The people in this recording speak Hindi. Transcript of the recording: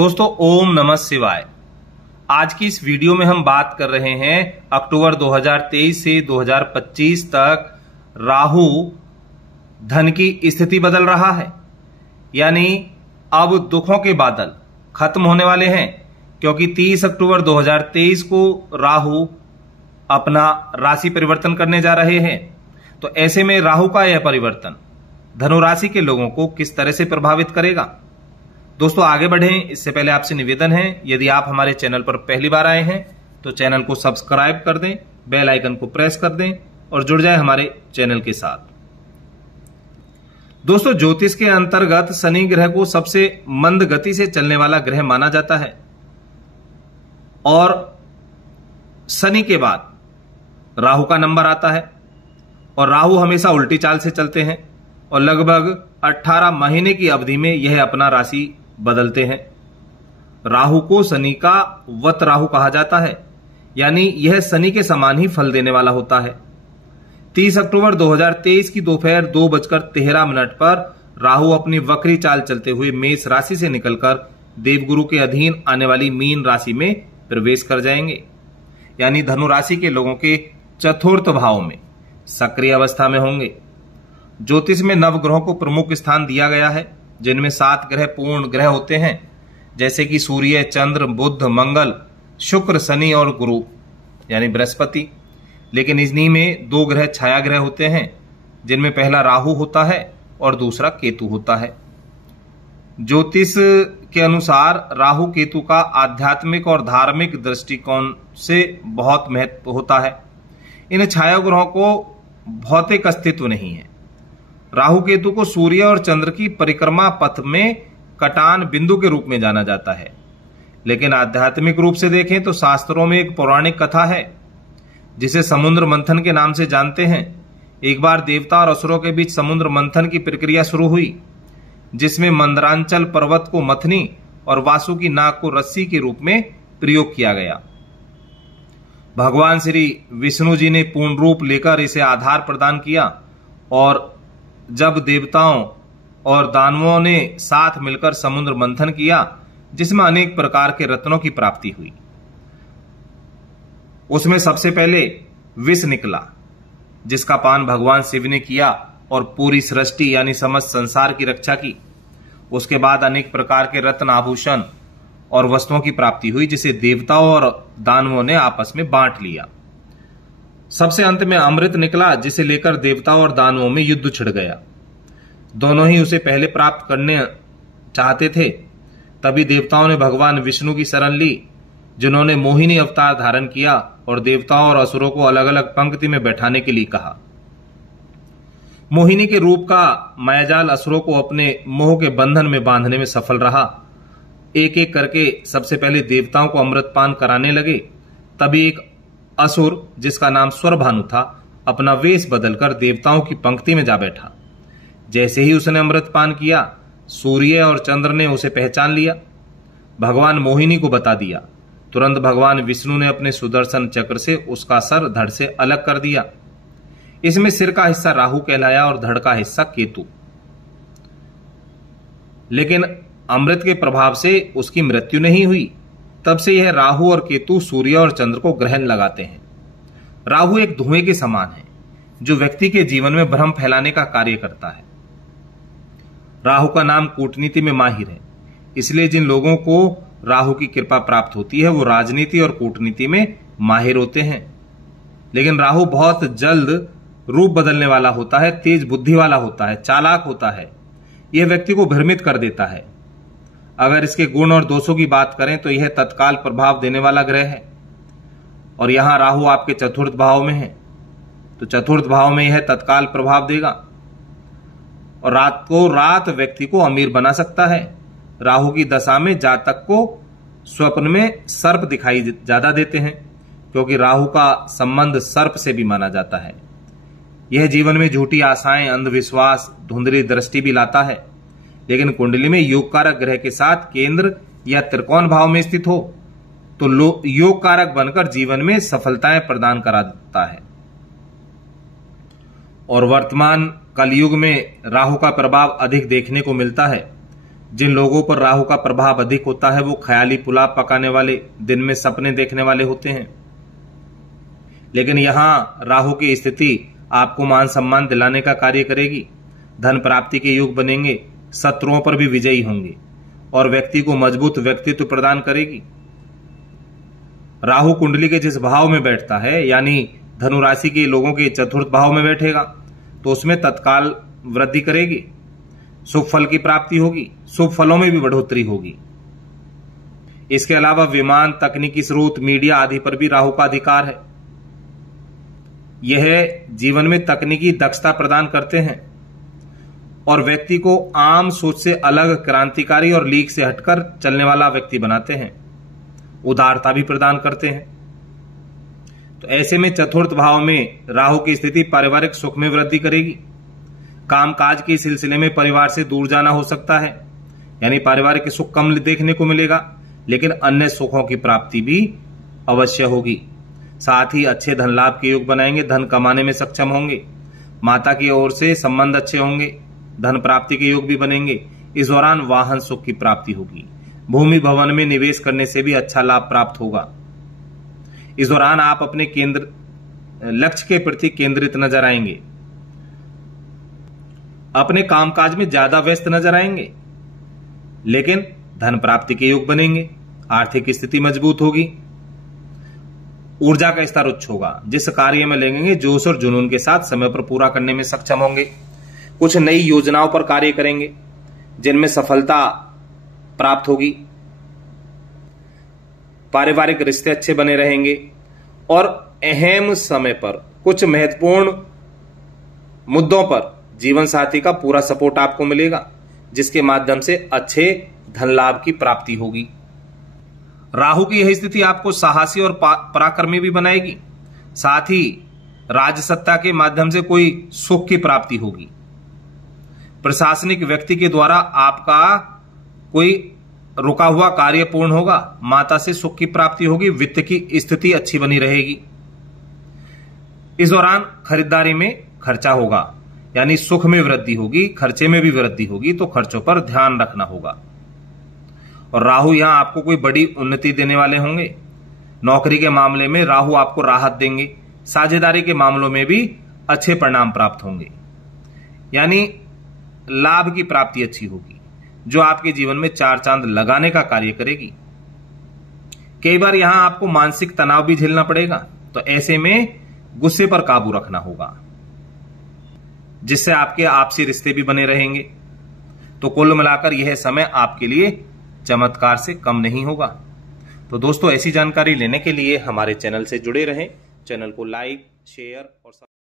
दोस्तों ओम नमः शिवाय। आज की इस वीडियो में हम बात कर रहे हैं अक्टूबर 2023 से 2025 तक राहु धन की स्थिति बदल रहा है, यानी अब दुखों के बादल खत्म होने वाले हैं, क्योंकि 30 अक्टूबर 2023 को राहु अपना राशि परिवर्तन करने जा रहे हैं। तो ऐसे में राहु का यह परिवर्तन धनु राशि के लोगों को किस तरह से प्रभावित करेगा। दोस्तों आगे बढ़ें इससे पहले आपसे निवेदन है, यदि आप हमारे चैनल पर पहली बार आए हैं तो चैनल को सब्सक्राइब कर दें, बेल आइकन को प्रेस कर दें और जुड़ जाएं हमारे चैनल के साथ। दोस्तों ज्योतिष के अंतर्गत शनि ग्रह को सबसे मंद गति से चलने वाला ग्रह माना जाता है और शनि के बाद राहु का नंबर आता है और राहु हमेशा उल्टी चाल से चलते हैं और लगभग 18 महीने की अवधि में यह अपना राशि बदलते हैं। राहु को शनि का वत राहु कहा जाता है, यानी यह शनि के समान ही फल देने वाला होता है। 30 अक्टूबर 2023 की दोपहर 2:13 पर राहु अपनी वक्री चाल चलते हुए मेष राशि से निकलकर देवगुरु के अधीन आने वाली मीन राशि में प्रवेश कर जाएंगे, यानी धनु राशि के लोगों के चतुर्थ भाव में सक्रिय अवस्था में होंगे। ज्योतिष में नवग्रहों को प्रमुख स्थान दिया गया है, जिनमें 7 ग्रह पूर्ण ग्रह होते हैं, जैसे कि सूर्य, चंद्र, बुध, मंगल, शुक्र, शनि और गुरु यानी बृहस्पति। लेकिन इन्हीं में 2 ग्रह छाया ग्रह होते हैं, जिनमें पहला राहु होता है और दूसरा केतु होता है। ज्योतिष के अनुसार राहु केतु का आध्यात्मिक और धार्मिक दृष्टिकोण से बहुत महत्व होता है। इन छाया ग्रहों को भौतिक अस्तित्व नहीं है। राहु केतु को सूर्य और चंद्र की परिक्रमा पथ में कटान बिंदु के रूप में जाना जाता है, लेकिन आध्यात्मिक रूप से देखें तो शास्त्रों में एक पौराणिक कथा है जिसे समुद्र मंथन के नाम से जानते हैं। एक बार देवता और असुरों के बीच समुद्र मंथन की प्रक्रिया शुरू हुई, जिसमें मंदरांचल पर्वत को मथनी और वासुकी नाग को रस्सी के रूप में प्रयोग किया गया। भगवान श्री विष्णु जी ने पूर्ण रूप लेकर इसे आधार प्रदान किया और जब देवताओं और दानवों ने साथ मिलकर समुद्र मंथन किया, जिसमें अनेक प्रकार के रत्नों की प्राप्ति हुई, उसमें सबसे पहले विष निकला, जिसका पान भगवान शिव ने किया और पूरी सृष्टि यानी समस्त संसार की रक्षा की। उसके बाद अनेक प्रकार के रत्न, आभूषण और वस्तुओं की प्राप्ति हुई, जिसे देवताओं और दानवों ने आपस में बांट लिया। सबसे अंत में अमृत निकला, जिसे लेकर देवताओं और दानवों में युद्ध छिड़ गया। दोनों ही उसे पहले प्राप्त करने चाहते थे। तभी देवताओं ने भगवान विष्णु की शरण ली, जिन्होंने मोहिनी अवतार धारण किया और देवताओं और असुरों को अलग अलग पंक्ति में बैठाने के लिए कहा। मोहिनी के रूप का मायाजाल असुरों को अपने मोह के बंधन में बांधने में सफल रहा। एक एक करके सबसे पहले देवताओं को अमृतपान कराने लगे। तभी एक असुर, जिसका नाम स्वरभानु था, अपना वेश बदलकर देवताओं की पंक्ति में जा बैठा। जैसे ही उसने अमृतपान किया, सूर्य और चंद्र ने उसे पहचान लिया, भगवान मोहिनी को बता दिया। तुरंत भगवान विष्णु ने अपने सुदर्शन चक्र से उसका सर धड़ से अलग कर दिया। इसमें सिर का हिस्सा राहु कहलाया और धड़ का हिस्सा केतु। लेकिन अमृत के प्रभाव से उसकी मृत्यु नहीं हुई। तब से यह राहु और केतु सूर्य और चंद्र को ग्रहण लगाते हैं। राहु एक धुएं के समान है, जो व्यक्ति के जीवन में भ्रम फैलाने का कार्य करता है। राहु का नाम कूटनीति में माहिर है, इसलिए जिन लोगों को राहु की कृपा प्राप्त होती है वो राजनीति और कूटनीति में माहिर होते हैं। लेकिन राहु बहुत जल्द रूप बदलने वाला होता है, तेज बुद्धि वाला होता है, चालाक होता है। यह व्यक्ति को भ्रमित कर देता है। अगर इसके गुण और दोषों की बात करें तो यह तत्काल प्रभाव देने वाला ग्रह है और यहां राहु आपके चतुर्थ भाव में है, तो चतुर्थ भाव में यह तत्काल प्रभाव देगा और रात व्यक्ति को अमीर बना सकता है। राहु की दशा में जातक को स्वप्न में सर्प दिखाई ज्यादा देते हैं, क्योंकि राहु का संबंध सर्प से भी माना जाता है। यह जीवन में झूठी आशाएं, अंधविश्वास, धुंधली दृष्टि भी लाता है। लेकिन कुंडली में योग कारक ग्रह के साथ केंद्र या त्रिकोण भाव में स्थित हो तो योग कारक बनकर जीवन में सफलताएं प्रदान करा देता है। और वर्तमान कलयुग में राहु का प्रभाव अधिक देखने को मिलता है। जिन लोगों पर राहु का प्रभाव अधिक होता है वो ख्याली पुलाव पकाने वाले, दिन में सपने देखने वाले होते हैं। लेकिन यहां राहु की स्थिति आपको मान सम्मान दिलाने का कार्य करेगी। धन प्राप्ति के योग बनेंगे, शत्रुओं पर भी विजयी होंगे और व्यक्ति को मजबूत व्यक्तित्व प्रदान करेगी। राहु कुंडली के जिस भाव में बैठता है, यानी धनु राशि के लोगों के चतुर्थ भाव में बैठेगा, तो उसमें तत्काल वृद्धि करेगी, शुभ फल की प्राप्ति होगी, शुभ फलों में भी बढ़ोतरी होगी। इसके अलावा विमान, तकनीकी स्रोत, मीडिया आदि पर भी राहु का अधिकार है। यह जीवन में तकनीकी दक्षता प्रदान करते हैं और व्यक्ति को आम सोच से अलग, क्रांतिकारी और लीक से हटकर चलने वाला व्यक्ति बनाते हैं। उदारता भी प्रदान करते हैं। तो ऐसे में चतुर्थ भाव में राहु की स्थिति पारिवारिक सुख में वृद्धि करेगी। कामकाज के सिलसिले में परिवार से दूर जाना हो सकता है, यानी पारिवारिक सुख कम देखने को मिलेगा, लेकिन अन्य सुखों की प्राप्ति भी अवश्य होगी। साथ ही अच्छे धन लाभ के योग बनाएंगे, धन कमाने में सक्षम होंगे, माता की ओर से संबंध अच्छे होंगे, धन प्राप्ति के योग भी बनेंगे। इस दौरान वाहन सुख की प्राप्ति होगी। भूमि भवन में निवेश करने से भी अच्छा लाभ प्राप्त होगा। इस दौरान आप अपने लक्ष्य के प्रति केंद्रित नजर आएंगे, अपने कामकाज में ज्यादा व्यस्त नजर आएंगे, लेकिन धन प्राप्ति के योग बनेंगे, आर्थिक स्थिति मजबूत होगी, ऊर्जा का स्तर उच्च होगा। जिस कार्य में लगेंगे जोश और जुनून के साथ समय पर पूरा करने में सक्षम होंगे। कुछ नई योजनाओं पर कार्य करेंगे जिनमें सफलता प्राप्त होगी। पारिवारिक रिश्ते अच्छे बने रहेंगे और अहम समय पर कुछ महत्वपूर्ण मुद्दों पर जीवन साथी का पूरा सपोर्ट आपको मिलेगा, जिसके माध्यम से अच्छे धन लाभ की प्राप्ति होगी। राहु की यह स्थिति आपको साहसी और पराक्रमी भी बनाएगी। साथ ही राजसत्ता के माध्यम से कोई सुख की प्राप्ति होगी। प्रशासनिक व्यक्ति के द्वारा आपका कोई रुका हुआ कार्य पूर्ण होगा, माता से सुख की प्राप्ति होगी, वित्त की स्थिति अच्छी बनी रहेगी। इस दौरान खरीदारी में खर्चा होगा, यानी सुख में वृद्धि होगी, खर्चे में भी वृद्धि होगी, तो खर्चों पर ध्यान रखना होगा। और राहु यहां आपको कोई बड़ी उन्नति देने वाले होंगे। नौकरी के मामले में राहु आपको राहत देंगे, साझेदारी के मामलों में भी अच्छे परिणाम प्राप्त होंगे, यानी लाभ की प्राप्ति अच्छी होगी, जो आपके जीवन में चार चांद लगाने का कार्य करेगी। कई बार यहां आपको मानसिक तनाव भी झेलना पड़ेगा, तो ऐसे में गुस्से पर काबू रखना होगा, जिससे आपके आपसी रिश्ते भी बने रहेंगे। तो कुल मिलाकर यह समय आपके लिए चमत्कार से कम नहीं होगा। तो दोस्तों, ऐसी जानकारी लेने के लिए हमारे चैनल से जुड़े रहें। चैनल को लाइक, शेयर और